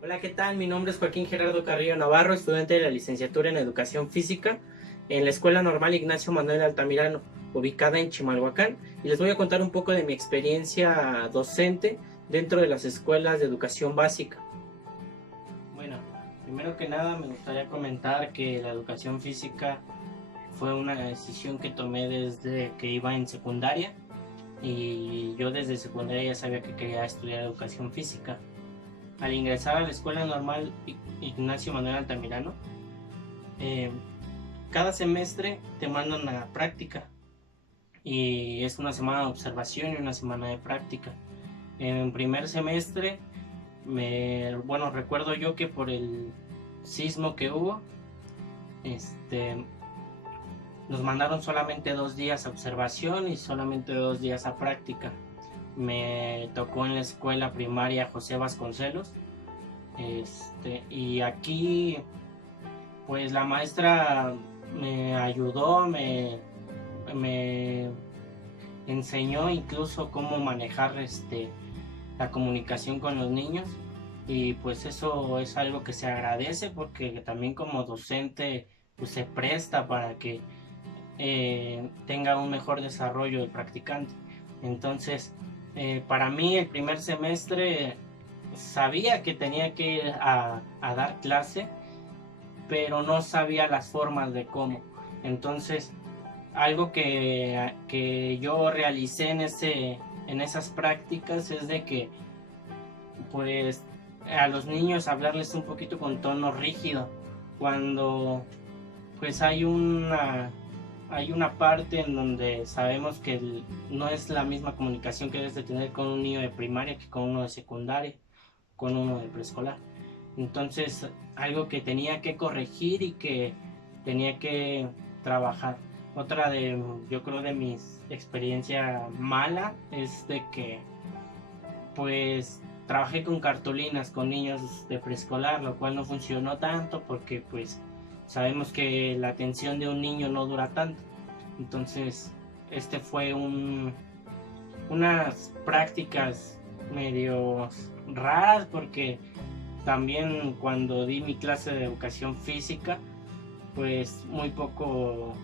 Hola, ¿qué tal? Mi nombre es Joaquín Gerardo Carrillo Navarro, estudiante de la licenciatura en Educación Física en la Escuela Normal Ignacio Manuel Altamirano, ubicada en Chimalhuacán, y les voy a contar un poco de mi experiencia docente dentro de las escuelas de educación básica. Bueno, primero que nada me gustaría comentar que la educación física fue una decisión que tomé desde que iba en secundaria, y yo desde secundaria ya sabía que quería estudiar educación física. Al ingresar a la Escuela Normal Ignacio Manuel Altamirano, eh, cada semestre te mandan a práctica y es una semana de observación y una semana de práctica. En primer semestre, bueno, recuerdo yo que por el sismo que hubo, este, nos mandaron solamente 2 días a observación y solamente 2 días a práctica. Me tocó en la escuela primaria José Vasconcelos, y aquí pues la maestra me ayudó, me enseñó incluso cómo manejar la comunicación con los niños, y pues eso es algo que se agradece porque también como docente pues se presta para que tenga un mejor desarrollo el practicante. Entonces, para mí el primer semestre sabía que tenía que ir a dar clase, pero no sabía las formas de cómo. Entonces, algo que yo realicé en esas prácticas es de que, pues, a los niños hablarles un poquito con tono rígido, cuando pues hay una parte en donde sabemos que no es la misma comunicación que debes de tener con un niño de primaria que con uno de secundaria, con uno de preescolar. Entonces, algo que tenía que corregir y que tenía que trabajar. Otra de, yo creo, de mis experiencias mala es de que, pues, trabajé con cartulinas con niños de preescolar, lo cual no funcionó tanto porque, pues, sabemos que la atención de un niño no dura tanto. Entonces, fue unas prácticas medio raras porque también cuando di mi clase de educación física, pues muy poco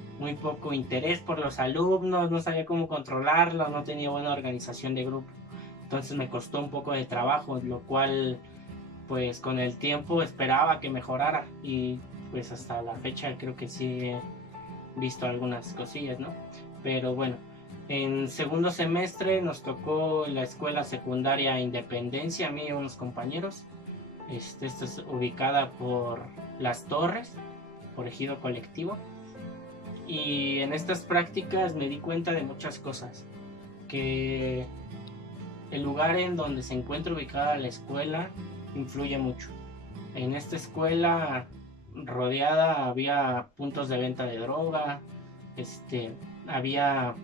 interés por los alumnos, no sabía cómo controlarlos, no tenía buena organización de grupo. Entonces me costó un poco de trabajo, lo cual pues con el tiempo esperaba que mejorara, y pues hasta la fecha creo que sí he visto algunas cosillas, ¿no? Pero bueno, en segundo semestre nos tocó la escuela secundaria Independencia, a mí y a unos compañeros. Esta es ubicada por Las Torres, por ejido colectivo. Y en estas prácticas me di cuenta de muchas cosas, que el lugar en donde se encuentra ubicada la escuela influye mucho. En esta escuela rodeada había puntos de venta de droga, había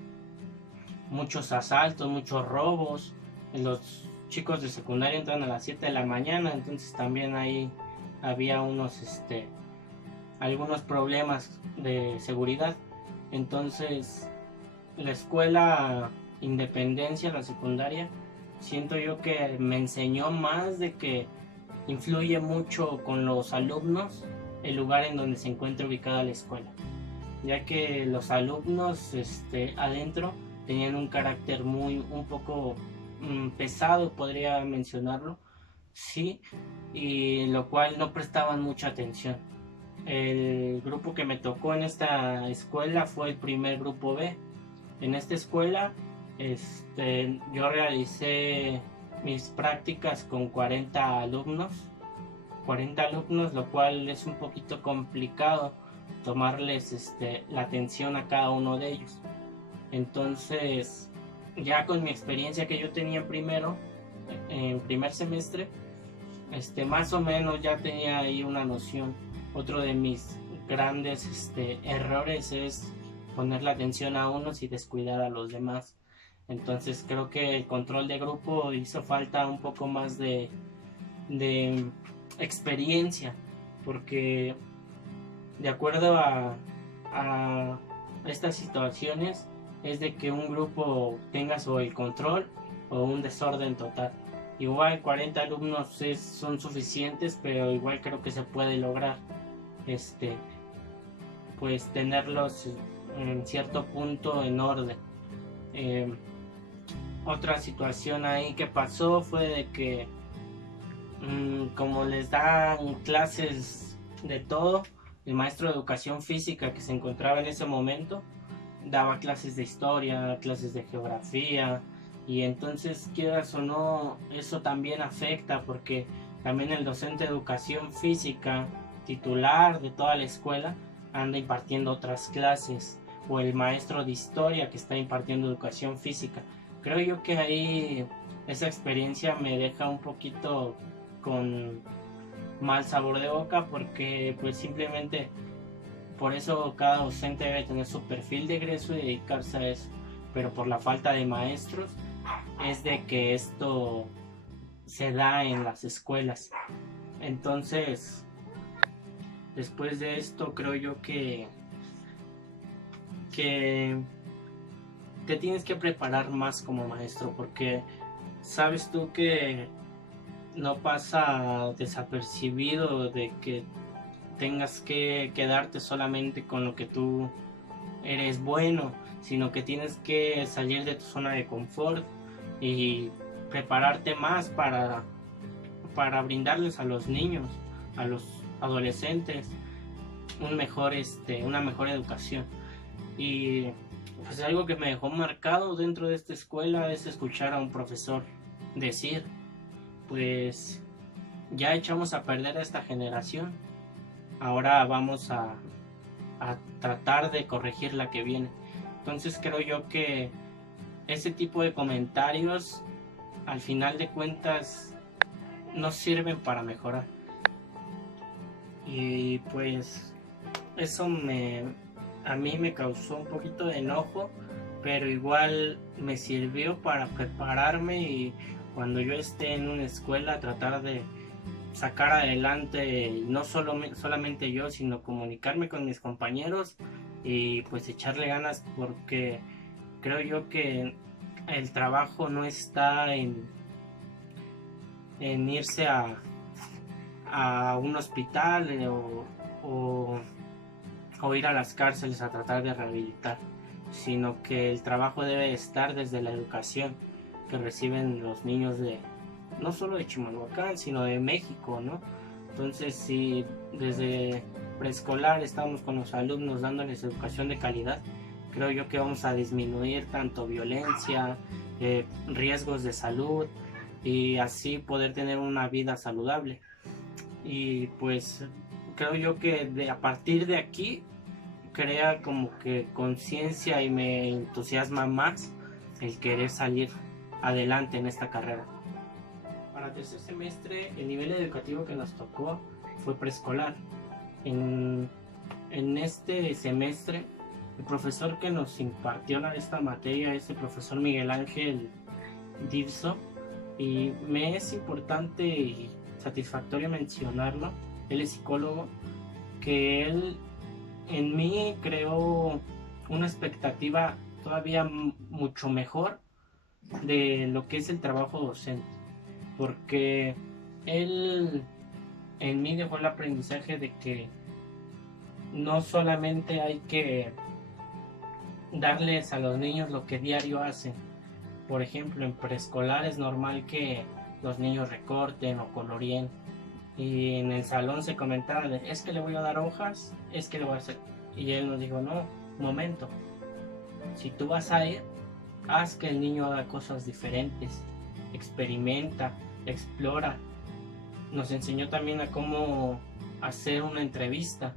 muchos asaltos, muchos robos. Los chicos de secundaria entran a las 7 de la mañana, entonces también ahí había algunos problemas de seguridad. Entonces, la escuela Independencia, la secundaria, siento yo que me enseñó más de que influye mucho con los alumnos el lugar en donde se encuentra ubicada la escuela, ya que los alumnos adentro tenían un carácter un poco pesado, podría mencionarlo, sí, y lo cual no prestaban mucha atención. El grupo que me tocó en esta escuela fue el primer grupo B. En esta escuela yo realicé mis prácticas con 40 alumnos, lo cual es un poquito complicado tomarles la atención a cada uno de ellos. Entonces, ya con mi experiencia que yo tenía en primer semestre, más o menos ya tenía ahí una noción. Otro de mis grandes errores es poner la atención a unos y descuidar a los demás. Entonces creo que el control de grupo hizo falta un poco más de experiencia, porque de acuerdo a estas situaciones es de que un grupo tenga o el control o un desorden total. Igual 40 alumnos son suficientes, pero igual creo que se puede lograr este pues tenerlos en cierto punto en orden. Eh, Otra situación ahí que pasó fue de que como les dan clases de todo, el maestro de educación física que se encontraba en ese momento daba clases de historia, clases de geografía, y entonces quieras o no, eso también afecta porque también el docente de educación física titular de toda la escuela anda impartiendo otras clases, o el maestro de historia que está impartiendo educación física. Creo yo que ahí esa experiencia me deja un poquito con mal sabor de boca, porque pues simplemente por eso cada docente debe tener su perfil de egreso y dedicarse a eso, pero por la falta de maestros es de que esto se da en las escuelas. Entonces, después de esto creo yo que te tienes que preparar más como maestro, porque sabes tú que no pasa desapercibido de que tengas que quedarte solamente con lo que tú eres bueno, sino que tienes que salir de tu zona de confort y prepararte más para brindarles a los niños, a los adolescentes, una mejor educación. Y pues algo que me dejó marcado dentro de esta escuela es escuchar a un profesor decir, pues ya echamos a perder a esta generación, ahora vamos a tratar de corregir la que viene. Entonces creo yo que ese tipo de comentarios al final de cuentas no sirven para mejorar. Y pues eso a mí me causó un poquito de enojo, pero igual me sirvió para prepararme y cuando yo esté en una escuela tratar de sacar adelante no solamente yo, sino comunicarme con mis compañeros y pues echarle ganas, porque creo yo que el trabajo no está en irse a un hospital o ir a las cárceles a tratar de rehabilitar, sino que el trabajo debe estar desde la educación que reciben los niños no solo de Chimalhuacán, sino de México, ¿no? Entonces, si desde preescolar estamos con los alumnos dándoles educación de calidad, creo yo que vamos a disminuir tanto violencia, riesgos de salud, y así poder tener una vida saludable. Y pues creo yo que a partir de aquí crea como que conciencia y me entusiasma más el querer salir adelante en esta carrera. Para tercer semestre el nivel educativo que nos tocó fue preescolar. En este semestre el profesor que nos impartió esta materia es el profesor Miguel Ángel Divso, y me es importante y satisfactorio mencionarlo. Él es psicólogo, que él en mí creó una expectativa todavía mucho mejor de lo que es el trabajo docente, porque él en mí dejó el aprendizaje de que no solamente hay que darles a los niños lo que diario hacen. Por ejemplo, en preescolar es normal que los niños recorten o coloreen, y en el salón se comentaba es que le voy a dar hojas, es que le voy a hacer, y él nos dijo, no, momento, si tú vas a ir, haz que el niño haga cosas diferentes, experimenta, explora. Nos enseñó también a cómo hacer una entrevista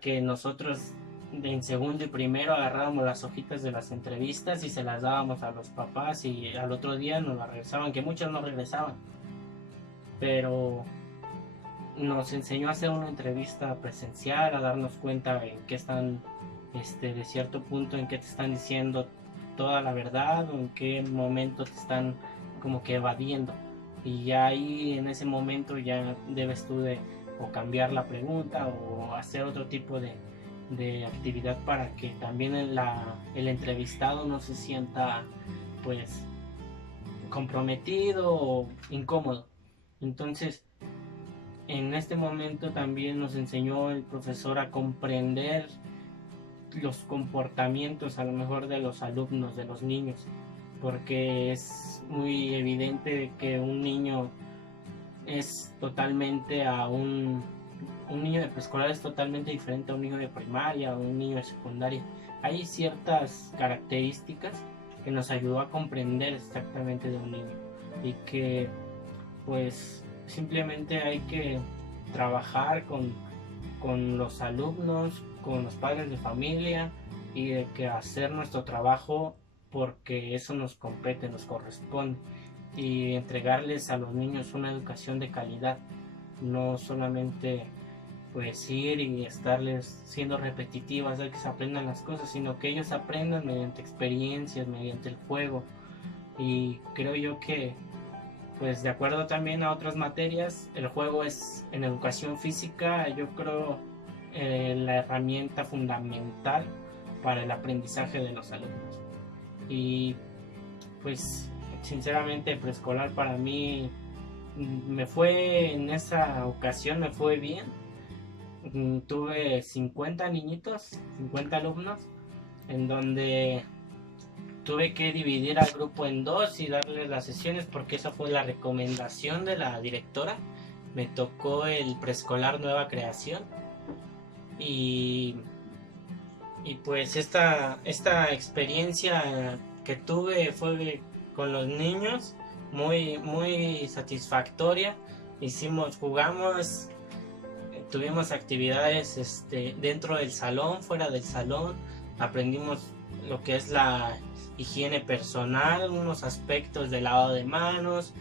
que nosotros en segundo y primero agarrábamos las hojitas de las entrevistas y se las dábamos a los papás, y al otro día nos las regresaban, que muchas no regresaban, pero nos enseñó a hacer una entrevista presencial, a darnos cuenta en qué están, de cierto punto, en qué te están diciendo toda la verdad o en qué momento te están como que evadiendo, y ya ahí en ese momento ya debes tú de o cambiar la pregunta o hacer otro tipo de actividad para que también el entrevistado no se sienta pues comprometido o incómodo. Entonces, en este momento también nos enseñó el profesor a comprender los comportamientos a lo mejor de los alumnos, de los niños, porque es muy evidente que un niño es totalmente un niño de preescolar es totalmente diferente a un niño de primaria o un niño de secundaria. Hay ciertas características que nos ayudó a comprender exactamente de un niño y que pues simplemente hay que trabajar con los alumnos, con los padres de familia y de que hacer nuestro trabajo porque eso nos compete, nos corresponde y entregarles a los niños una educación de calidad, no solamente pues ir y estarles siendo repetitivas, hacer que se aprendan las cosas, sino que ellos aprendan mediante experiencias, mediante el juego. Y creo yo que pues de acuerdo también a otras materias, el juego es en educación física, yo creo la herramienta fundamental para el aprendizaje de los alumnos. Y pues sinceramente preescolar para mí me fue en esa ocasión me fue bien. Tuve 50 niñitos, 50 alumnos, en donde tuve que dividir al grupo en dos y darles las sesiones porque esa fue la recomendación de la directora. Me tocó el preescolar Nueva Creación y, y pues esta experiencia que tuve fue con los niños muy satisfactoria. Jugamos, tuvimos actividades dentro del salón, fuera del salón, aprendimos lo que es la higiene personal, unos aspectos de lavado de manos,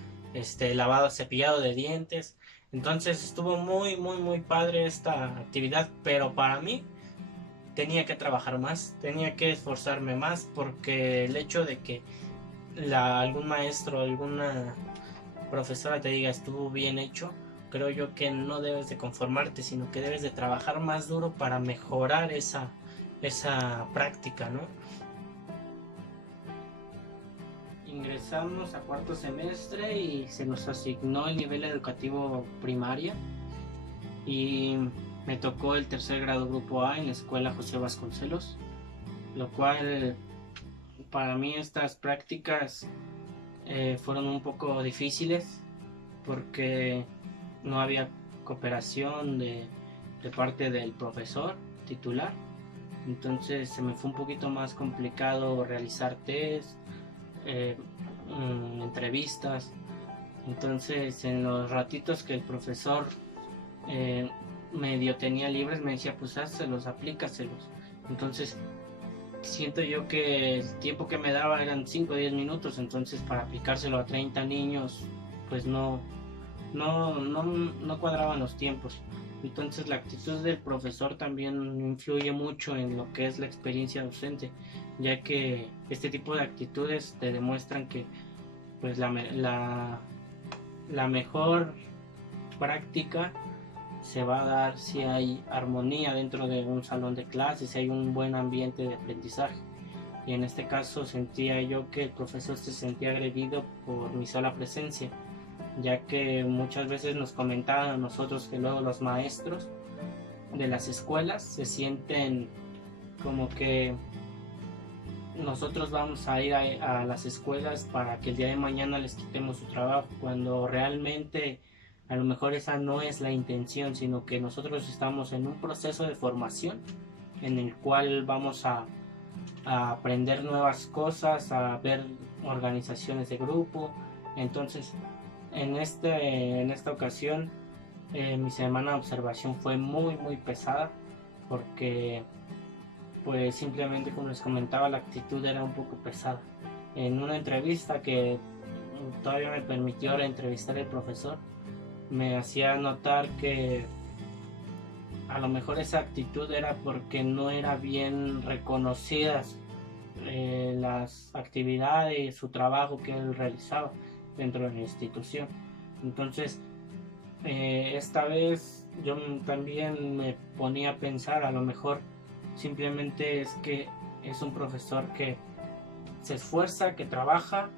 lavado, cepillado de dientes. Entonces estuvo muy padre esta actividad, pero para mí tenía que trabajar más, tenía que esforzarme más, porque el hecho de que algún maestro, alguna profesora te diga estuvo bien hecho, creo yo que no debes de conformarte, sino que debes de trabajar más duro para mejorar esa práctica, ¿no? Ingresamos a cuarto semestre y se nos asignó el nivel educativo primaria y me tocó el tercer grado grupo A en la escuela José Vasconcelos, lo cual para mí estas prácticas fueron un poco difíciles porque no había cooperación de parte del profesor titular, entonces se me fue un poquito más complicado realizar test, entrevistas. Entonces en los ratitos que el profesor medio tenía libres me decía pues hazlos, aplícaselos. Entonces siento yo que el tiempo que me daba eran 5 o 10 minutos, entonces para aplicárselo a 30 niños pues no cuadraban los tiempos. Entonces la actitud del profesor también influye mucho en lo que es la experiencia docente, ya que este tipo de actitudes te demuestran que pues la mejor práctica se va a dar si hay armonía dentro de un salón de clases, si hay un buen ambiente de aprendizaje. Y en este caso sentía yo que el profesor se sentía agredido por mi sola presencia, ya que muchas veces nos comentaban a nosotros que luego los maestros de las escuelas se sienten como que nosotros vamos a ir a las escuelas para que el día de mañana les quitemos su trabajo, cuando realmente a lo mejor esa no es la intención, sino que nosotros estamos en un proceso de formación en el cual vamos a aprender nuevas cosas, a ver organizaciones de grupo. Entonces en esta ocasión mi semana de observación fue muy pesada, porque pues simplemente, como les comentaba, la actitud era un poco pesada. En una entrevista que todavía me permitió entrevistar al profesor, me hacía notar que a lo mejor esa actitud era porque no era bien reconocidas las actividades, su trabajo que él realizaba dentro de la institución. Entonces esta vez yo también me ponía a pensar, a lo mejor simplemente es que es un profesor que se esfuerza, que trabaja,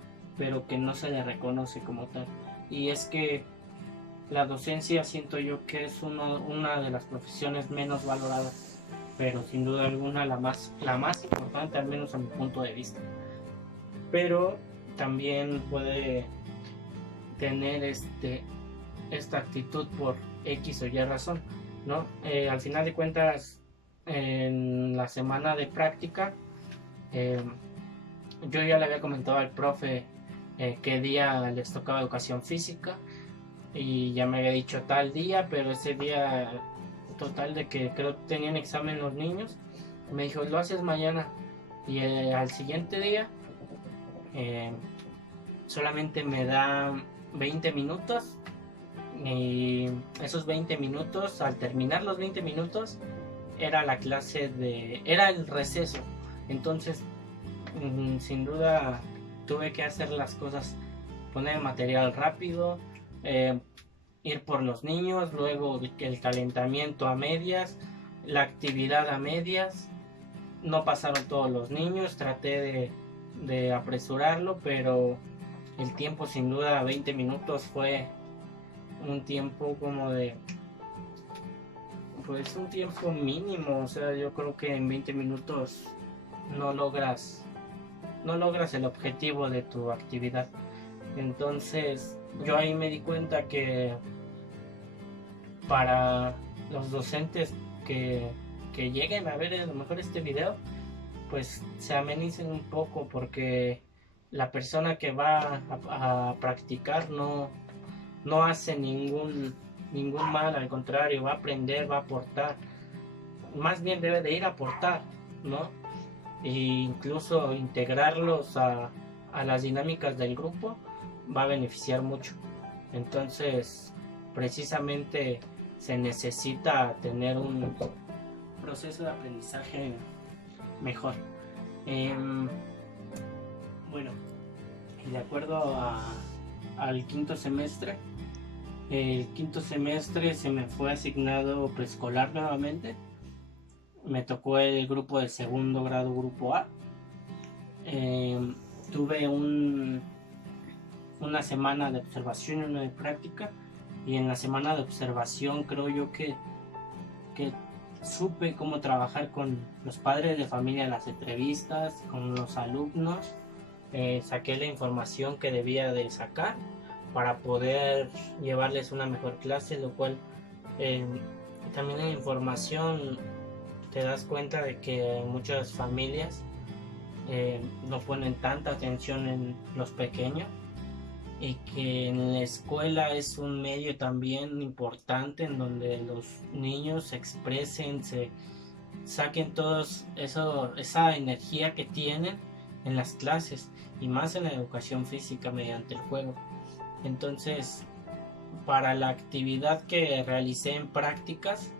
pero que no se le reconoce como tal. Y es que la docencia siento yo que es una de las profesiones menos valoradas, pero sin duda alguna la más importante, al menos a mi punto de vista. Pero también puede tener esta actitud por X o Y razón, ¿no? Al final de cuentas, en la semana de práctica, yo ya le había comentado al profe qué día les tocaba educación física y ya me había dicho tal día, pero ese día total de que creo que tenían examen los niños, me dijo, lo haces mañana. Y al siguiente día solamente me da 20 minutos y esos 20 minutos, al terminar los 20 minutos, era la clase era el receso. Entonces, sin duda, tuve que hacer las cosas, poner el material rápido, ir por los niños, luego el calentamiento a medias, la actividad a medias. No pasaron todos los niños, traté de apresurarlo, pero el tiempo, sin duda, 20 minutos fue un tiempo como pues un tiempo mínimo. O sea, yo creo que en 20 minutos no logras el objetivo de tu actividad. Entonces yo ahí me di cuenta que para los docentes que lleguen a ver a lo mejor este video, pues se amenicen un poco, porque la persona que va a practicar no hace ningún mal, al contrario, va a aprender, va a aportar. Más bien debe de ir a aportar, ¿no? E incluso integrarlos a las dinámicas del grupo va a beneficiar mucho. Entonces, precisamente se necesita tener un proceso de aprendizaje mejor. Bueno, de acuerdo al quinto semestre, el quinto semestre se me fue asignado preescolar nuevamente. Me tocó el grupo del segundo grado, grupo A. Tuve una semana de observación y una de práctica, y en la semana de observación creo yo que supe cómo trabajar con los padres de familia, las entrevistas con los alumnos. Saqué la información que debía de sacar para poder llevarles una mejor clase, lo cual también en la información te das cuenta de que muchas familias no ponen tanta atención en los pequeños, y que en la escuela es un medio también importante en donde los niños se expresen, se saquen todos esa energía que tienen en las clases, y más en la educación física mediante el juego. Entonces, para la actividad que realicé en prácticas,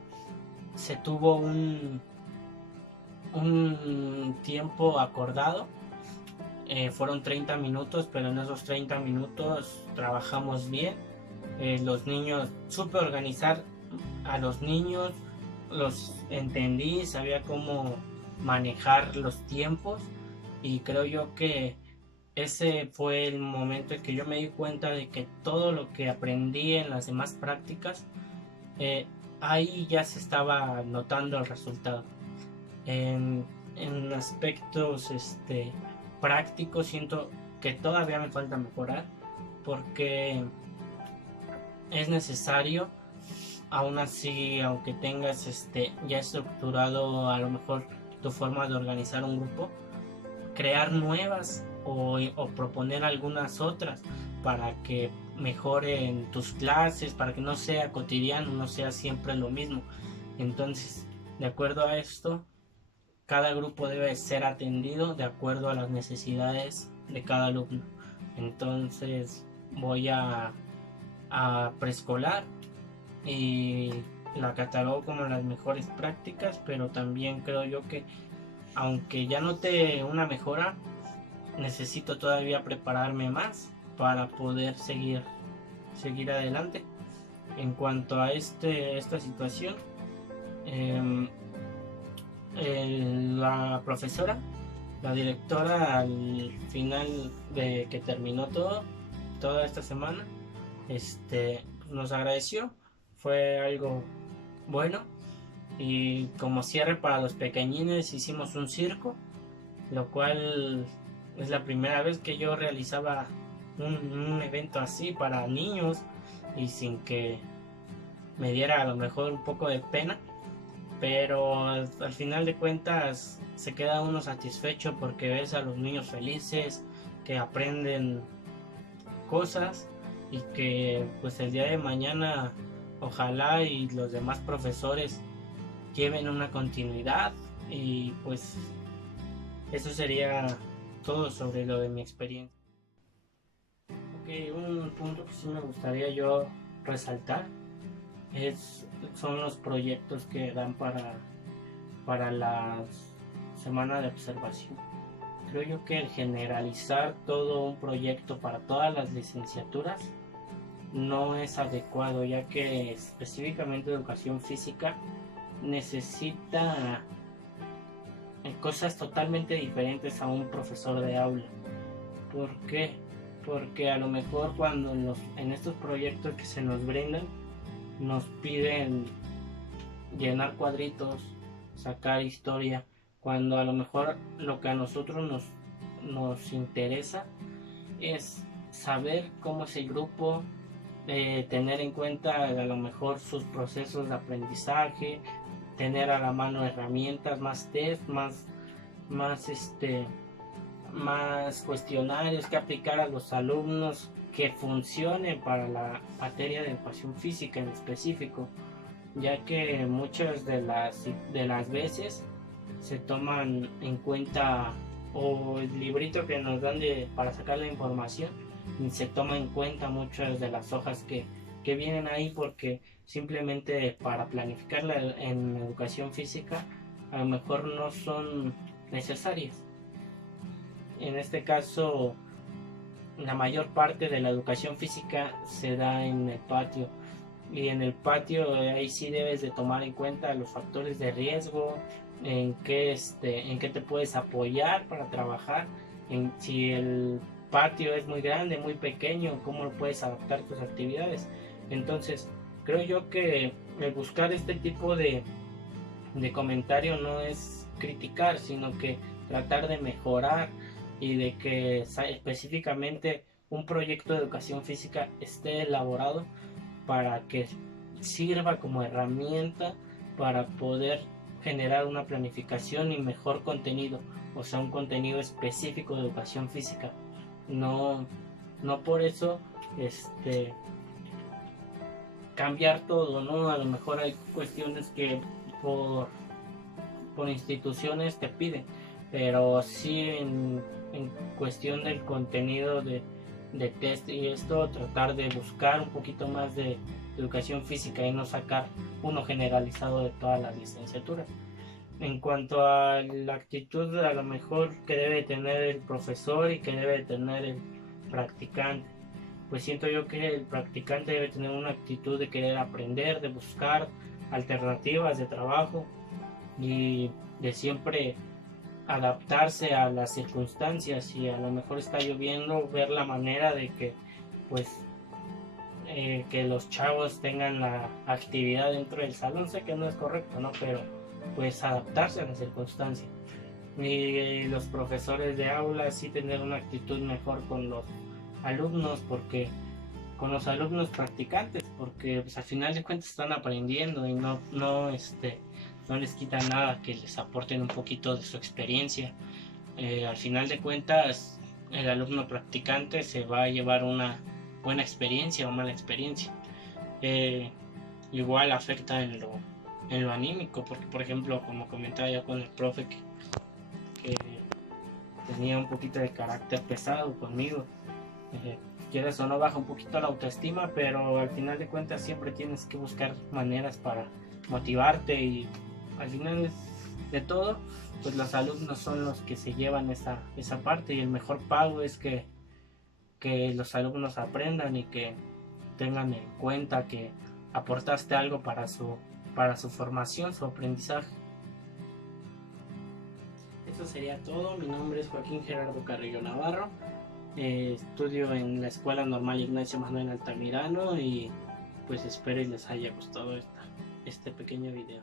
se tuvo un tiempo acordado. Fueron 30 minutos, pero en esos 30 minutos trabajamos bien. Los niños, supe organizar a los niños, los entendí, sabía cómo manejar los tiempos, y creo yo que ese fue el momento en que yo me di cuenta de que todo lo que aprendí en las demás prácticas, ahí ya se estaba notando el resultado. En aspectos prácticos siento que todavía me falta mejorar, porque es necesario, aún así, aunque tengas ya estructurado a lo mejor tu forma de organizar un grupo, crear nuevas o proponer algunas otras para que mejoren tus clases, para que no sea cotidiano, no sea siempre lo mismo. Entonces, de acuerdo a esto, cada grupo debe ser atendido de acuerdo a las necesidades de cada alumno. Entonces voy a preescolar y la catalogo como las mejores prácticas, pero también creo yo que aunque ya noté una mejora, necesito todavía prepararme más para poder seguir adelante. En cuanto a esta situación, la profesora La directora al final de que terminó toda esta semana, nos agradeció, fue algo bueno. Y como cierre para los pequeñines hicimos un circo, lo cual es la primera vez que yo realizaba un evento así para niños y sin que me diera a lo mejor un poco de pena, pero al final de cuentas se queda uno satisfecho porque ves a los niños felices, que aprenden cosas y que pues el día de mañana ojalá y los demás profesores lleven una continuidad. Y pues eso sería todo sobre lo de mi experiencia. Ok, un punto que sí me gustaría yo resaltar son los proyectos que dan para la semana de observación. Creo yo que el generalizar todo un proyecto para todas las licenciaturas no es adecuado, ya que específicamente educación física necesita cosas totalmente diferentes a un profesor de aula. ¿Por qué? Porque a lo mejor cuando en estos proyectos que se nos brindan nos piden llenar cuadritos, sacar historia, cuando a lo mejor lo que a nosotros nos interesa es saber cómo es el grupo, tener en cuenta a lo mejor sus procesos de aprendizaje, tener a la mano herramientas, más test, más cuestionarios que aplicar a los alumnos que funcionen para la materia de educación física en específico, ya que muchas de las veces se toman en cuenta o el librito que nos dan para sacar la información, y se toma en cuenta muchas de las hojas que vienen ahí, porque simplemente para planificarla en educación física a lo mejor no son necesarias. En este caso, la mayor parte de la educación física se da en el patio, y en el patio ahí sí debes de tomar en cuenta los factores de riesgo, en qué te puedes apoyar para trabajar, en si el patio es muy grande, muy pequeño, cómo puedes adaptar tus actividades. Entonces creo yo que el buscar este tipo de comentario no es criticar, sino que tratar de mejorar, y de que específicamente un proyecto de educación física esté elaborado para que sirva como herramienta para poder generar una planificación y mejor contenido, o sea, un contenido específico de educación física. No, no por eso cambiar todo, ¿no? A lo mejor hay cuestiones que por instituciones te piden, pero sí en cuestión del contenido de test y esto, tratar de buscar un poquito más de educación física y no sacar uno generalizado de todas las licenciaturas. En cuanto a la actitud a lo mejor que debe tener el profesor y que debe tener el practicante, pues siento yo que el practicante debe tener una actitud de querer aprender, de buscar alternativas de trabajo y de siempre adaptarse a las circunstancias. Y a lo mejor está lloviendo, ver la manera de que pues que los chavos tengan la actividad dentro del salón. Sé que no es correcto, ¿no? Pero pues adaptarse a las circunstancias. Y los profesores de aula sí tener una actitud mejor con los alumnos, porque con los alumnos practicantes, porque pues al final de cuentas están aprendiendo y no les quita nada que les aporten un poquito de su experiencia. Al final de cuentas el alumno practicante se va a llevar una buena experiencia o mala experiencia. Igual afecta en lo anímico, porque por ejemplo, como comentaba yo con el profe que tenía un poquito de carácter pesado conmigo, quieres o no, baja un poquito la autoestima, pero al final de cuentas siempre tienes que buscar maneras para motivarte, y al final de todo pues los alumnos son los que se llevan esa parte, y el mejor pago es que los alumnos aprendan y que tengan en cuenta que aportaste algo para su formación, su aprendizaje. esto sería todo. Mi nombre es Joaquín Gerardo Carrillo Navarro. Estudio en la Escuela Normal Ignacio Manuel Altamirano y pues espero y les haya gustado este pequeño video.